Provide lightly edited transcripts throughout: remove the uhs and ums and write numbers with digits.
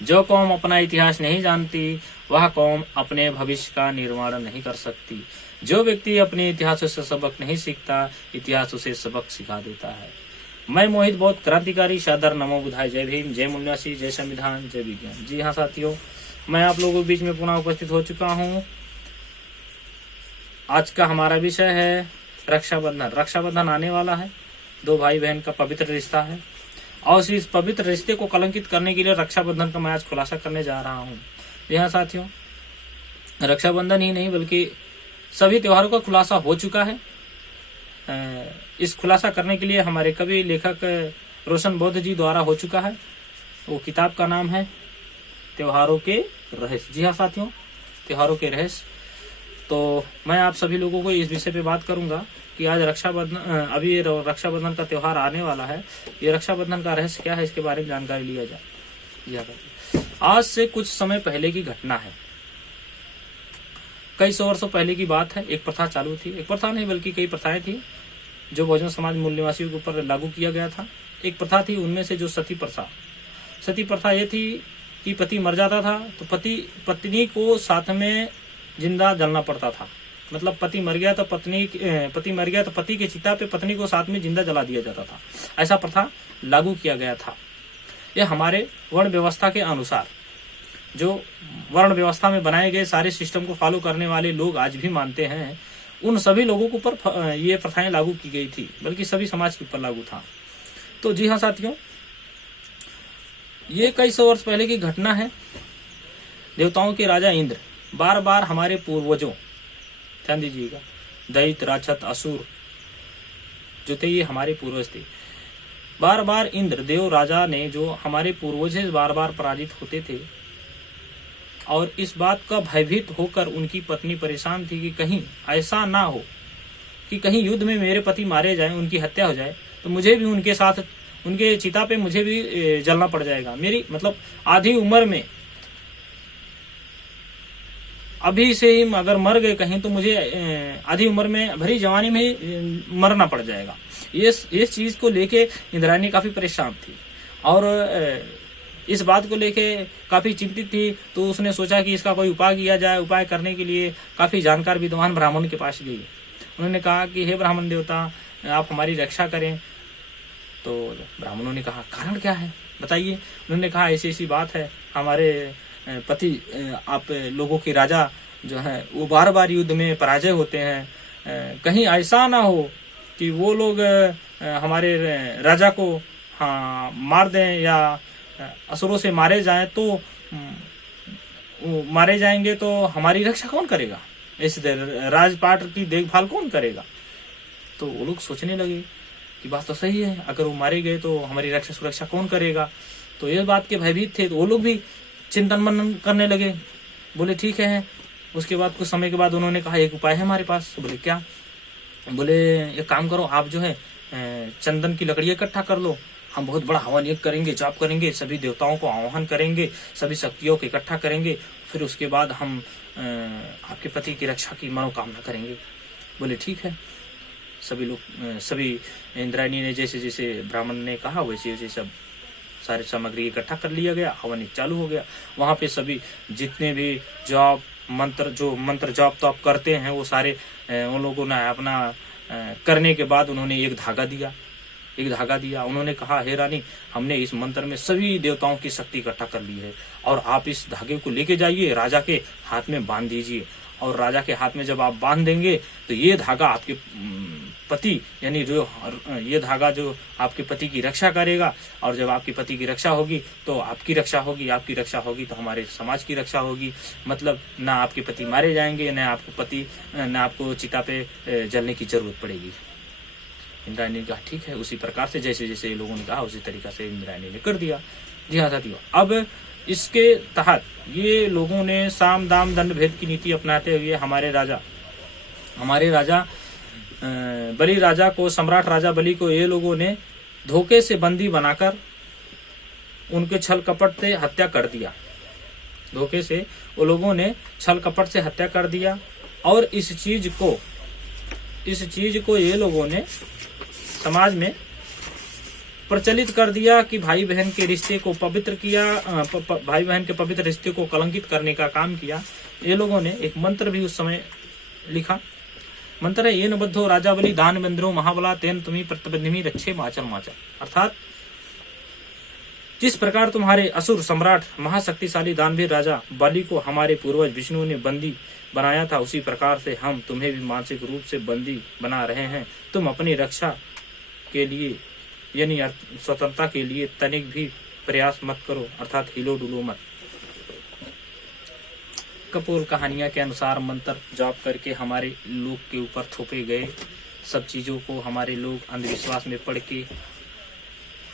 जो कौम अपना इतिहास नहीं जानती वह कौम अपने भविष्य का निर्माण नहीं कर सकती। जो व्यक्ति अपने इतिहास से सबक नहीं सीखता, इतिहास उसे सबक सिखा देता है। मैं मोहित बहुत क्रांतिकारी सादर नमो बुधाय। जय भीम, जय मुन्यासी, जय संविधान, जय विज्ञान। जी हाँ साथियों, मैं आप लोगों के बीच में पुनः उपस्थित हो चुका हूँ। आज का हमारा विषय है रक्षाबंधन। रक्षाबंधन आने वाला है, दो भाई बहन का पवित्र रिश्ता है और इस पवित्र रिश्ते को कलंकित करने के लिए रक्षाबंधन का मैं आज खुलासा करने जा रहा हूँ। जी हाँ साथियों, रक्षाबंधन ही नहीं बल्कि सभी त्योहारों का खुलासा हो चुका है। इस खुलासा करने के लिए हमारे कवि लेखक रोशन बौद्ध जी द्वारा हो चुका है। वो किताब का नाम है त्योहारों के रहस्य। जी हाँ साथियों, त्योहारों के रहस्य। तो मैं आप सभी लोगों को इस विषय पे बात करूंगा कि आज अभी ये रक्षाबंधन का त्योहार आने वाला है। ये रक्षाबंधन का रहस्य क्या है, इसके बारे में जानकारी लिया जाए। जी हाँ, आज से कुछ समय पहले की घटना है। कई सौ वर्षों पहले की बात है। एक प्रथा चालू थी, एक प्रथा नहीं बल्कि कई प्रथाएं थी जो बहुजन समाज मूल निवासियों के ऊपर लागू किया गया था। एक प्रथा थी उनमें से जो सती प्रथा। सती प्रथा ये थी कि पति मर जाता था तो पत्नी को साथ में जिंदा जलना पड़ता था। मतलब पति मर गया तो पति के चिता पे पत्नी को साथ में जिंदा जला दिया जाता था। ऐसा प्रथा लागू किया गया था। यह हमारे वर्ण व्यवस्था के अनुसार, जो वर्ण व्यवस्था में बनाए गए सारे सिस्टम को फॉलो करने वाले लोग आज भी मानते हैं, उन सभी लोगों के ऊपर ये प्रथाएं लागू की गई थी, बल्कि सभी समाज के ऊपर लागू था। तो जी हाँ साथियों, ये कई सौ वर्ष पहले की घटना है। देवताओं के राजा इंद्र बार बार हमारे पूर्वजों, ध्यान दीजिएगा, दैत्य, राक्षस, असुर जो थे ये हमारे पूर्वज थे। बार बार इंद्र देव राजा ने जो हमारे पूर्वज से बार बार पराजित होते थे और इस बात का भयभीत होकर उनकी पत्नी परेशान थी कि कहीं ऐसा ना हो कि कहीं युद्ध में मेरे पति मारे जाएं, उनकी हत्या हो जाए तो मुझे भी उनके साथ, उनके चिता पे मुझे भी जलना पड़ जाएगा। मेरी मतलब आधी उम्र में, अभी से ही अगर मर गए कहीं तो मुझे आधी उम्र में, भरी जवानी में ही मरना पड़ जाएगा। इस चीज को लेके इंद्राणी काफी परेशान थी और इस बात को लेके काफी चिंतित थी। तो उसने सोचा कि इसका कोई उपाय किया जाए। उपाय करने के लिए काफी जानकार विद्वान ब्राह्मण के पास गई। उन्होंने कहा कि हे ब्राह्मण देवता, आप हमारी रक्षा करें। तो ब्राह्मणों ने कहा कारण क्या है बताइए। उन्होंने कहा ऐसी ऐसी बात है, हमारे पति आप लोगों के राजा जो है वो बार बार युद्ध में पराजय होते हैं। कहीं ऐसा ना हो कि वो लोग हमारे राजा को मार दें या असुरों से मारे जाएं, तो मारे जाएंगे तो हमारी रक्षा कौन करेगा, इस राजपाट की देखभाल कौन करेगा। तो वो लोग सोचने लगे कि बात तो सही है, अगर वो मारे गए तो हमारी रक्षा सुरक्षा कौन करेगा। तो ये बात के भयभीत थे तो वो लोग भी चिंतन मनन करने लगे। बोले ठीक है। उसके बाद कुछ समय के बाद उन्होंने कहा एक उपाय है हमारे पास। बोले क्या? बोले एक काम करो, आप जो है चंदन की लकड़ी इकट्ठा कर लो, हम बहुत बड़ा हवन यज्ञ करेंगे, जाप करेंगे, सभी देवताओं को आह्वान करेंगे, सभी शक्तियों को इकट्ठा करेंगे, फिर उसके बाद हम आपके पति की रक्षा की मनोकामना करेंगे। बोले ठीक है। सभी लोग, सभी इंद्राणी ने जैसे जैसे ब्राह्मण ने कहा वैसे वैसे सब सारी सामग्री इकट्ठा कर लिया गया। हवन चालू हो गया। वहां पे सभी जितने भी जाप मंत्र जाप तप करते हैं वो सारे उन लोगों ने अपना करने के बाद उन्होंने एक धागा दिया। उन्होंने कहा हे रानी, हमने इस मंत्र में सभी देवताओं की शक्ति इकट्ठा कर ली है और आप इस धागे को लेके जाइए, राजा के हाथ में बांध दीजिए। और राजा के हाथ में जब आप बांध देंगे तो ये धागा आपके पति, यानी जो ये धागा जो आपके पति की रक्षा करेगा, और जब आपके पति की रक्षा होगी तो आपकी रक्षा होगी तो हमारे समाज की रक्षा होगी। मतलब ना आपके पति मारे जाएंगे, न आपको चिता पे जलने की जरूरत पड़ेगी। इंद्राणी ने कहा ठीक है। उसी प्रकार से जैसे जैसे लोगों ने कहा उसी तरीका से इंद्राणी ने कर दिया। जी हाँ साथियों, अब इसके तहत ये लोगों ने साम दाम दंड भेद की नीति अपनाते हुए हमारे राजा बलि राजा को, सम्राट राजा बलि को ये लोगों ने धोखे से बंदी बनाकर उनके छल कपट से हत्या कर दिया। धोखे से वो लोगों ने छल कपट से हत्या कर दिया। और इस चीज को ये लोगों ने समाज में प्रचलित कर दिया कि भाई बहन के रिश्ते को पवित्र किया, भाई बहन के पवित्र रिश्ते को कलंकित करने का काम किया। ये लोगों ने एक मंत्र भी उस समय लिखा। मंत्र है, ये न बद्धो राजा बलि दान बंदरो महाबला तेन तुम्ही प्रतिबंधिमी रक्षे माचल माचल। अर्थात जिस प्रकार तुम्हारे असुर सम्राट महाशक्तिशाली दानवीर राजा बलि को हमारे पूर्वज विष्णु ने बंदी बनाया था, उसी प्रकार से हम तुम्हें भी मानसिक रूप से बंदी बना रहे हैं। तुम अपनी रक्षा के लिए यानी स्वतंत्रता के लिए तनिक भी प्रयास मत करो, अर्थात हिलो डुलो मत। कपोल कहानियां के अनुसार मंत्र जाप करके हमारे लोग के ऊपर थोपे गए सब चीजों को हमारे लोग अंधविश्वास में पढ़ के,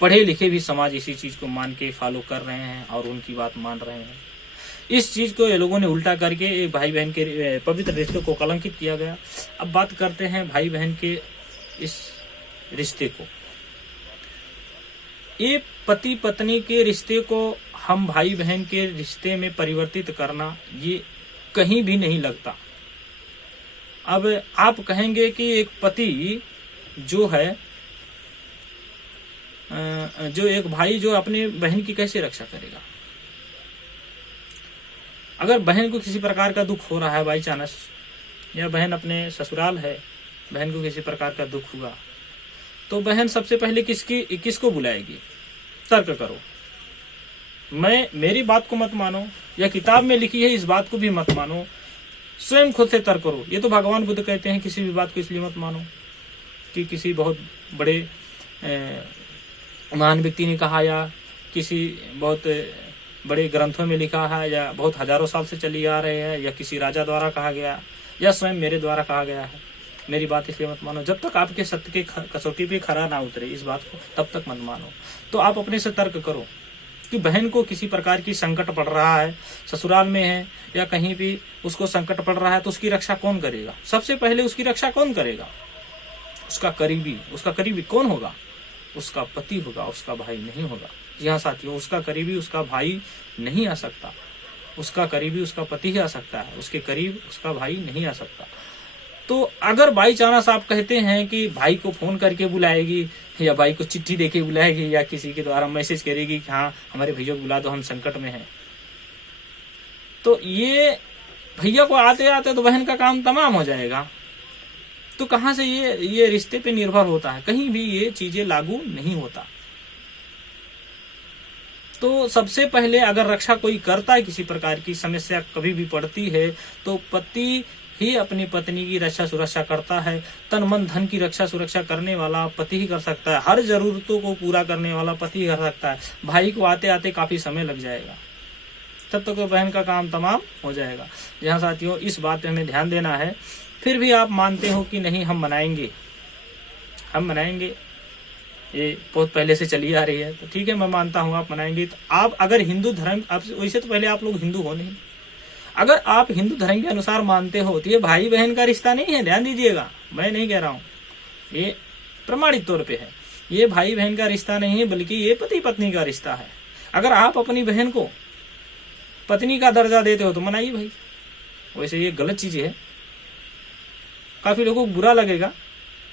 पढ़े लिखे भी समाज इसी चीज को मान के फॉलो कर रहे हैं और उनकी बात मान रहे हैं। इस चीज को ये लोगों ने उल्टा करके एक भाई बहन के पवित्र रिश्ते को कलंकित किया गया। अब बात करते हैं भाई बहन के इस रिश्ते को। ये पति पत्नी के रिश्ते को हम भाई बहन के रिश्ते में परिवर्तित करना ये कहीं भी नहीं लगता। अब आप कहेंगे कि एक पति जो है, जो एक भाई जो अपने बहन की कैसे रक्षा करेगा। अगर बहन को किसी प्रकार का दुख हो रहा है बाई चांस, या बहन अपने ससुराल है, बहन को किसी प्रकार का दुख हुआ, तो बहन सबसे पहले किसको बुलाएगी? तर्क करो। मेरी बात को मत मानो, या किताब में लिखी है इस बात को भी मत मानो, स्वयं खुद से तर्क करो। ये तो भगवान बुद्ध कहते हैं किसी भी बात को इसलिए मत मानो कि किसी बहुत बड़े महान व्यक्ति ने कहा, या किसी बहुत बड़े ग्रंथों में लिखा है, या बहुत हजारों साल से चली आ रहे हैं, या किसी राजा द्वारा कहा गया, या स्वयं मेरे द्वारा कहा गया है। मेरी बात इसलिए मत मानो, जब तक आपके सत्य के कसौटी पे खरा ना उतरे इस बात को, तब तक मत मानो। तो आप अपने से तर्क करो कि बहन को किसी प्रकार की संकट पड़ रहा है, ससुराल में है या कहीं भी उसको संकट पड़ रहा है, तो उसकी रक्षा कौन करेगा? सबसे पहले उसकी रक्षा कौन करेगा? उसका करीबी कौन होगा? उसका पति होगा, उसका भाई नहीं होगा। जी हाँ साथियों, उसका करीबी उसका भाई नहीं आ सकता, उसका करीबी उसका पति ही आ सकता है, उसके करीब उसका भाई नहीं आ सकता। तो अगर बाई चांस आप कहते हैं कि भाई को फोन करके बुलाएगी, या भाई को चिट्ठी देके बुलाएगी, या किसी के द्वारा मैसेज करेगी कि हाँ हमारे भैया को बुला दो, हम संकट में हैं, तो ये भैया को आते आते तो बहन का काम तमाम हो जाएगा। तो कहां से ये रिश्ते पे निर्भर होता है? कहीं भी ये चीजें लागू नहीं होता। तो सबसे पहले अगर रक्षा कोई करता है, किसी प्रकार की समस्या कभी भी पड़ती है, तो पति ही अपनी पत्नी की रक्षा सुरक्षा करता है। तन मन धन की रक्षा सुरक्षा करने वाला पति ही कर सकता है। हर जरूरतों को पूरा करने वाला पति ही कर सकता है। भाई को आते आते काफी समय लग जाएगा, तब तक तो बहन का काम तमाम हो जाएगा। जहाँ साथियों इस बात पे हमें ध्यान देना है। फिर भी आप मानते हो कि नहीं हम मनाएंगे, ये बहुत पहले से चली आ रही है, तो ठीक है मैं मानता हूँ आप मनाएंगे। तो आप अगर हिंदू धर्म, वैसे तो पहले आप लोग हिंदू हो नहीं, अगर आप हिंदू धर्म के अनुसार मानते हो तो ये भाई बहन का रिश्ता नहीं है, ध्यान दीजिएगा, मैं नहीं कह रहा हूँ, ये प्रमाणित तौर पे है। ये भाई बहन का रिश्ता नहीं है, बल्कि ये पति पत्नी का रिश्ता है। अगर आप अपनी बहन को पत्नी का दर्जा देते हो तो मनाइए भाई, वैसे ये गलत चीज है। काफी लोगों को बुरा लगेगा,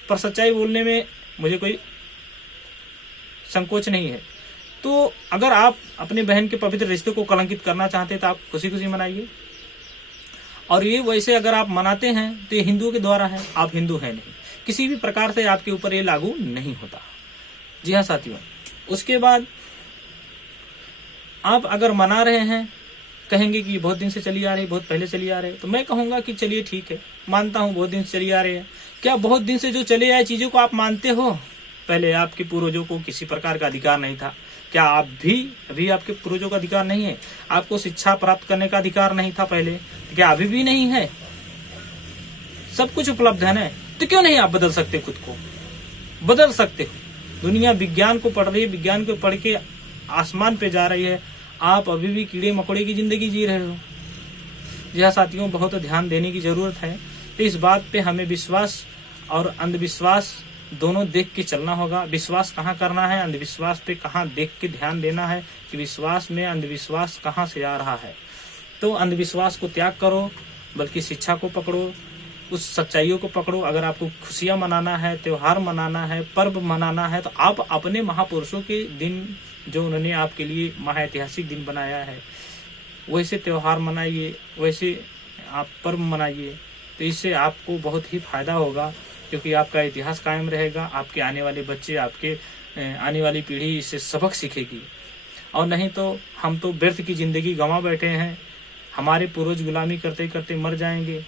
पर सच्चाई बोलने में मुझे कोई संकोच नहीं है। तो अगर आप अपने बहन के पवित्र रिश्ते को कलंकित करना चाहते हैं तो आप खुशी खुशी मनाइए। और ये वैसे अगर आप मनाते हैं तो ये हिंदुओं के द्वारा है, आप हिंदू हैं नहीं, किसी भी प्रकार से आपके ऊपर ये लागू नहीं होता। जी हाँ साथियों, उसके बाद आप अगर मना रहे हैं, कहेंगे कि बहुत दिन से चली आ रही, बहुत पहले चली आ रही, तो मैं कहूंगा कि चलिए ठीक है, मानता हूं बहुत दिन से चली आ रही है। क्या बहुत दिन से जो चले आए चीजों को आप मानते हो? पहले आपके पूर्वजों को किसी प्रकार का अधिकार नहीं था, क्या आप भी अभी आपके पूर्वजों का अधिकार नहीं है? आपको शिक्षा प्राप्त करने का अधिकार नहीं था पहले, क्या अभी भी नहीं है? सब कुछ उपलब्ध है ना, तो क्यों नहीं आप बदल सकते? खुद को बदल सकते हो। दुनिया विज्ञान को पढ़ रही है, विज्ञान को पढ़ के आसमान पे जा रही है, आप अभी भी कीड़े मकोड़े की जिंदगी जी रहे हो। जी हाँ साथियों, बहुत ध्यान देने की जरूरत है। तो इस बात पे हमें विश्वास और अंधविश्वास दोनों देख के चलना होगा। विश्वास कहाँ करना है, अंधविश्वास पे कहाँ देख के ध्यान देना है कि विश्वास में अंधविश्वास कहाँ से आ रहा है। तो अंधविश्वास को त्याग करो, बल्कि शिक्षा को पकड़ो, उस सच्चाइयों को पकड़ो। अगर आपको खुशियां मनाना है, त्योहार मनाना है, पर्व मनाना है, तो आप अपने महापुरुषों के दिन जो उन्होंने आपके लिए महाऐतिहासिक दिन बनाया है वैसे त्योहार मनाइए, वैसे आप पर्व मनाइए। तो इससे आपको बहुत ही फायदा होगा, क्योंकि आपका इतिहास कायम रहेगा। आपके आने वाले बच्चे, आपके आने वाली पीढ़ी इससे सबक सीखेगी। और नहीं तो हम तो व्यर्थ की जिंदगी गंवा बैठे हैं। हमारे पूर्वज गुलामी करते करते मर जाएंगे,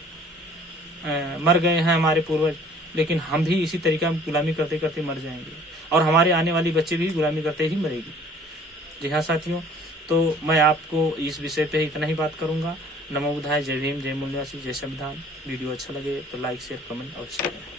मर गए हैं हमारे पूर्वज, लेकिन हम भी इसी तरीका गुलामी करते करते मर जाएंगे और हमारे आने वाली बच्चे भी गुलामी करते ही मरेगी। जी हाँ साथियों, तो मैं आपको इस विषय पे इतना ही बात करूंगा। नमो बुद्धाय, जय भीम, जय मूल्यवासी, जय संविधान। वीडियो अच्छा लगे तो लाइक शेयर कमेंट अवश्य करें।